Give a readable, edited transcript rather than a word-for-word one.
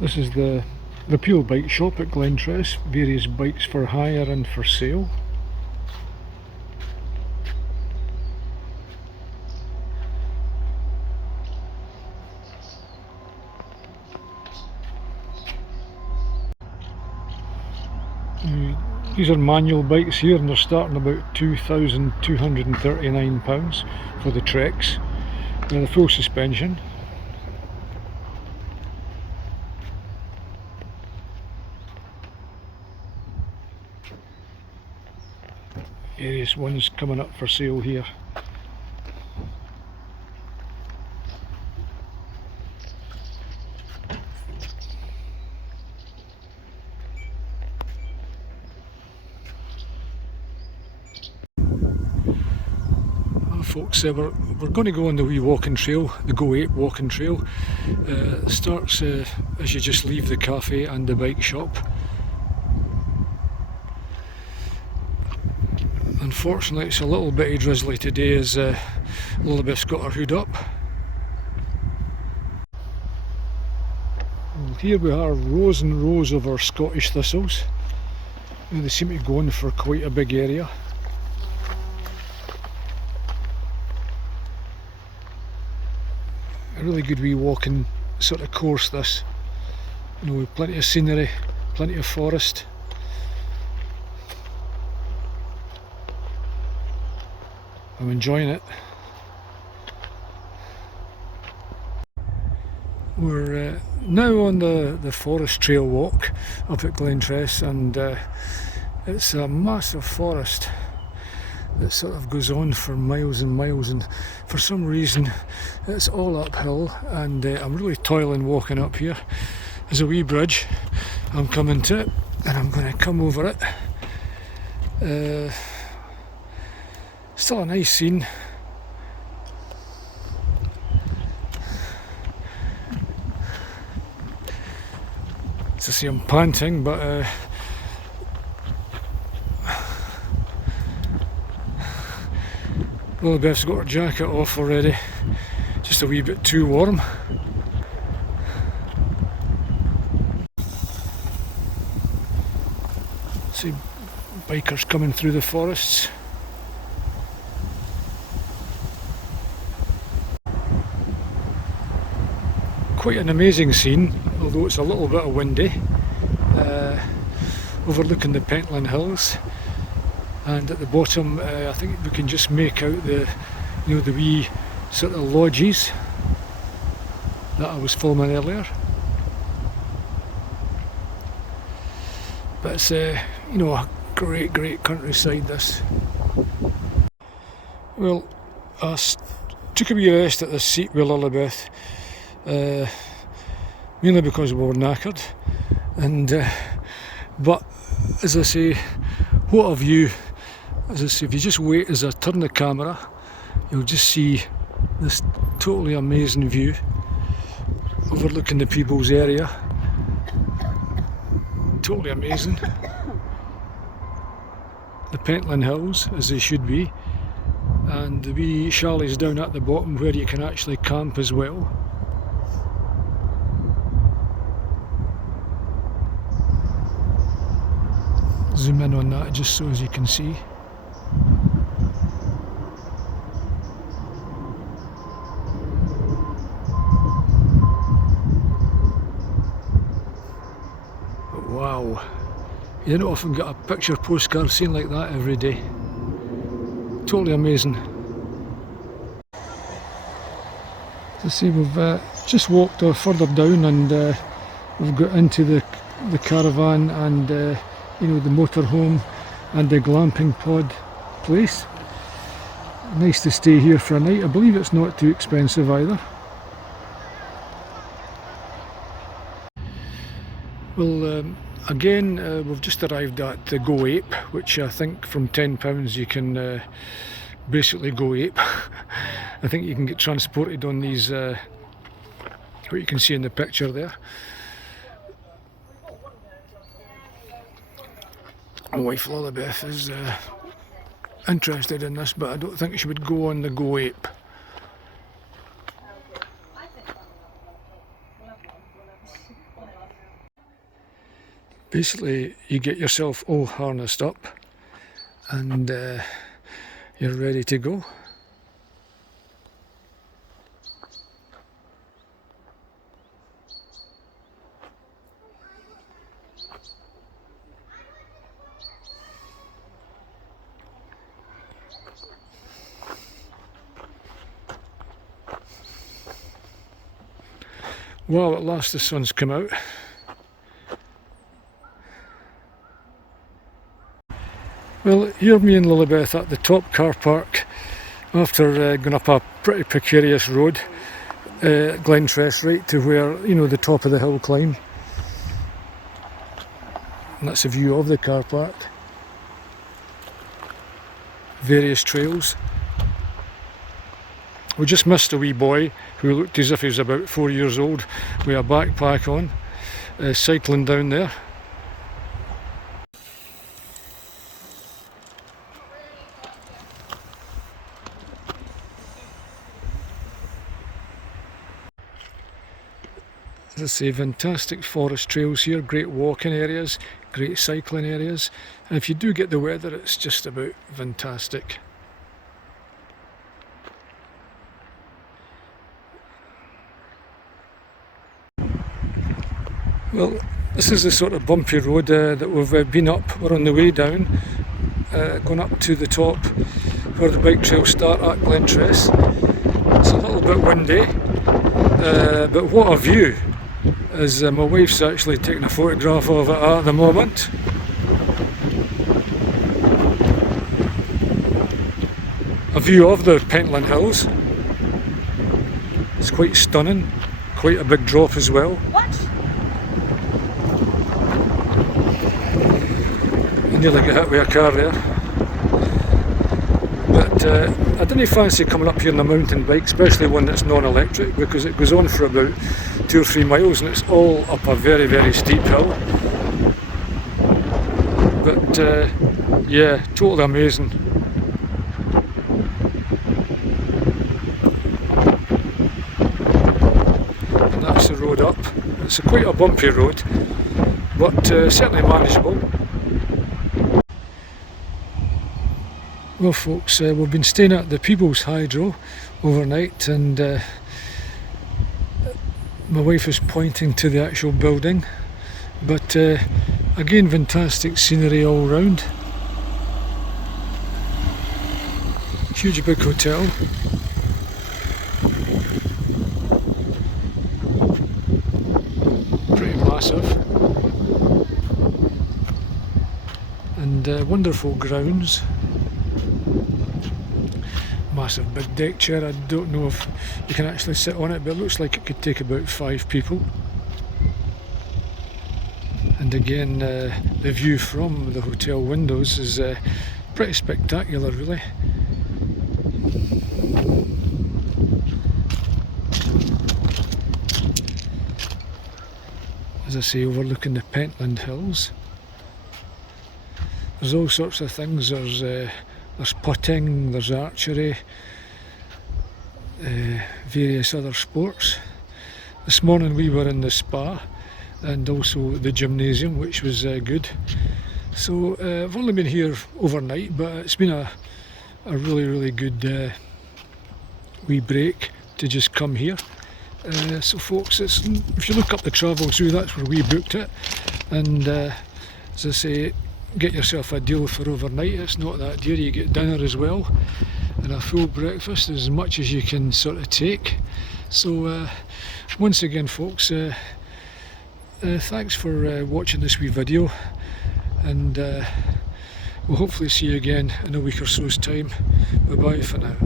This is the repeal bike shop at Glentress, various bikes for hire and for sale. These are manual bikes here, and they're starting about £2,239 for the Treks. They're the full suspension. Various ones coming up for sale here. Folks, we're going to go on the wee walking trail, the Go Ape walking trail. Starts as you just leave the cafe and the bike shop. Unfortunately, it's a little bit drizzly today as Lilibeth's got her hood up. Well, here we are, rows and rows of our Scottish thistles. They seem to go on for quite a big area. A really good wee walking sort of course this, you know, with plenty of scenery, plenty of forest. I'm enjoying it. We're now on the forest trail walk up at Glentress, and it's a massive forest that sort of goes on for miles and miles, and for some reason it's all uphill, and I'm really toiling walking up here. There's a wee bridge, I'm coming to it and I'm going to come over it. Still a nice scene. As I say, I'm panting, but Lilibeth's got her jacket off already, just a wee bit too warm. See bikers coming through the forests. Quite an amazing scene, although it's a little bit windy. Overlooking the Pentland Hills. And at the bottom, I think we can just make out the wee sort of lodges that I was filming earlier. But it's a great countryside, this. Well, I took a wee rest at this seat with Lilibeth, mainly because we were knackered, and but as I say, what a view. As I say, if you just wait as I turn the camera, you'll just see this totally amazing view overlooking the Peebles area. Totally amazing. The Pentland Hills, as they should be, and the wee chalets down at the bottom where you can actually camp as well. Zoom in on that just so as you can see. Wow, you don't often get a picture postcard scene like that every day. Totally amazing. As I say, we've just walked further down, and we've got into the caravan and the motorhome and the glamping pod place. Nice to stay here for a night. I believe it's not too expensive either. Well, again, we've just arrived at the Go Ape, which I think from £10 you can basically go ape. I think you can get transported on these, what you can see in the picture there. My wife Lilibeth is interested in this, but I don't think she would go on the Go Ape. Basically, you get yourself all harnessed up and you're ready to go. Well, at last the sun's come out. Well, here me and Lilibeth at the top car park after going up a pretty precarious road, Glentress, right to where, you know, the top of the hill climb. And that's a view of the car park. Various trails. We just missed a wee boy who looked as if he was about 4 years old with a backpack on, cycling down there. As I say, fantastic forest trails here, great walking areas, great cycling areas, and if you do get the weather, it's just about fantastic. Well, this is the sort of bumpy road that we've been up. We're on the way down, going up to the top where the bike trails start at Glentress. It's a little bit windy, but what a view! As my wife's actually taking a photograph of it at the moment. A view of the Pentland Hills. It's quite stunning, quite a big drop as well. I nearly got hit with a car there. But I didn't fancy coming up here on a mountain bike, especially one that's non-electric, because it goes on for about 2 or 3 miles and it's all up a very, very steep hill. But yeah, totally amazing. And that's the road up. It's quite a bumpy road, but certainly manageable. Well folks, we've been staying at the Peebles Hydro overnight, and my wife is pointing to the actual building, but again, fantastic scenery all round. Huge big hotel. Pretty massive. And wonderful grounds. Massive big deck chair. I don't know if you can actually sit on it, but it looks like it could take about 5 people. And again, the view from the hotel windows is pretty spectacular, really. As I say, overlooking the Pentland Hills. There's all sorts of things. There's putting, there's archery, various other sports. This morning we were in the spa and also the gymnasium, which was good. So I've only been here overnight, but it's been a really, really good wee break to just come here. So folks, if you look up the Travel Zoo, that's where we booked it. And as I say, get yourself a deal for overnight. It's not that dear. You get dinner as well and a full breakfast, as much as you can sort of take. So once again folks, thanks for watching this wee video, and we'll hopefully see you again in a week or so's time. Bye bye for now.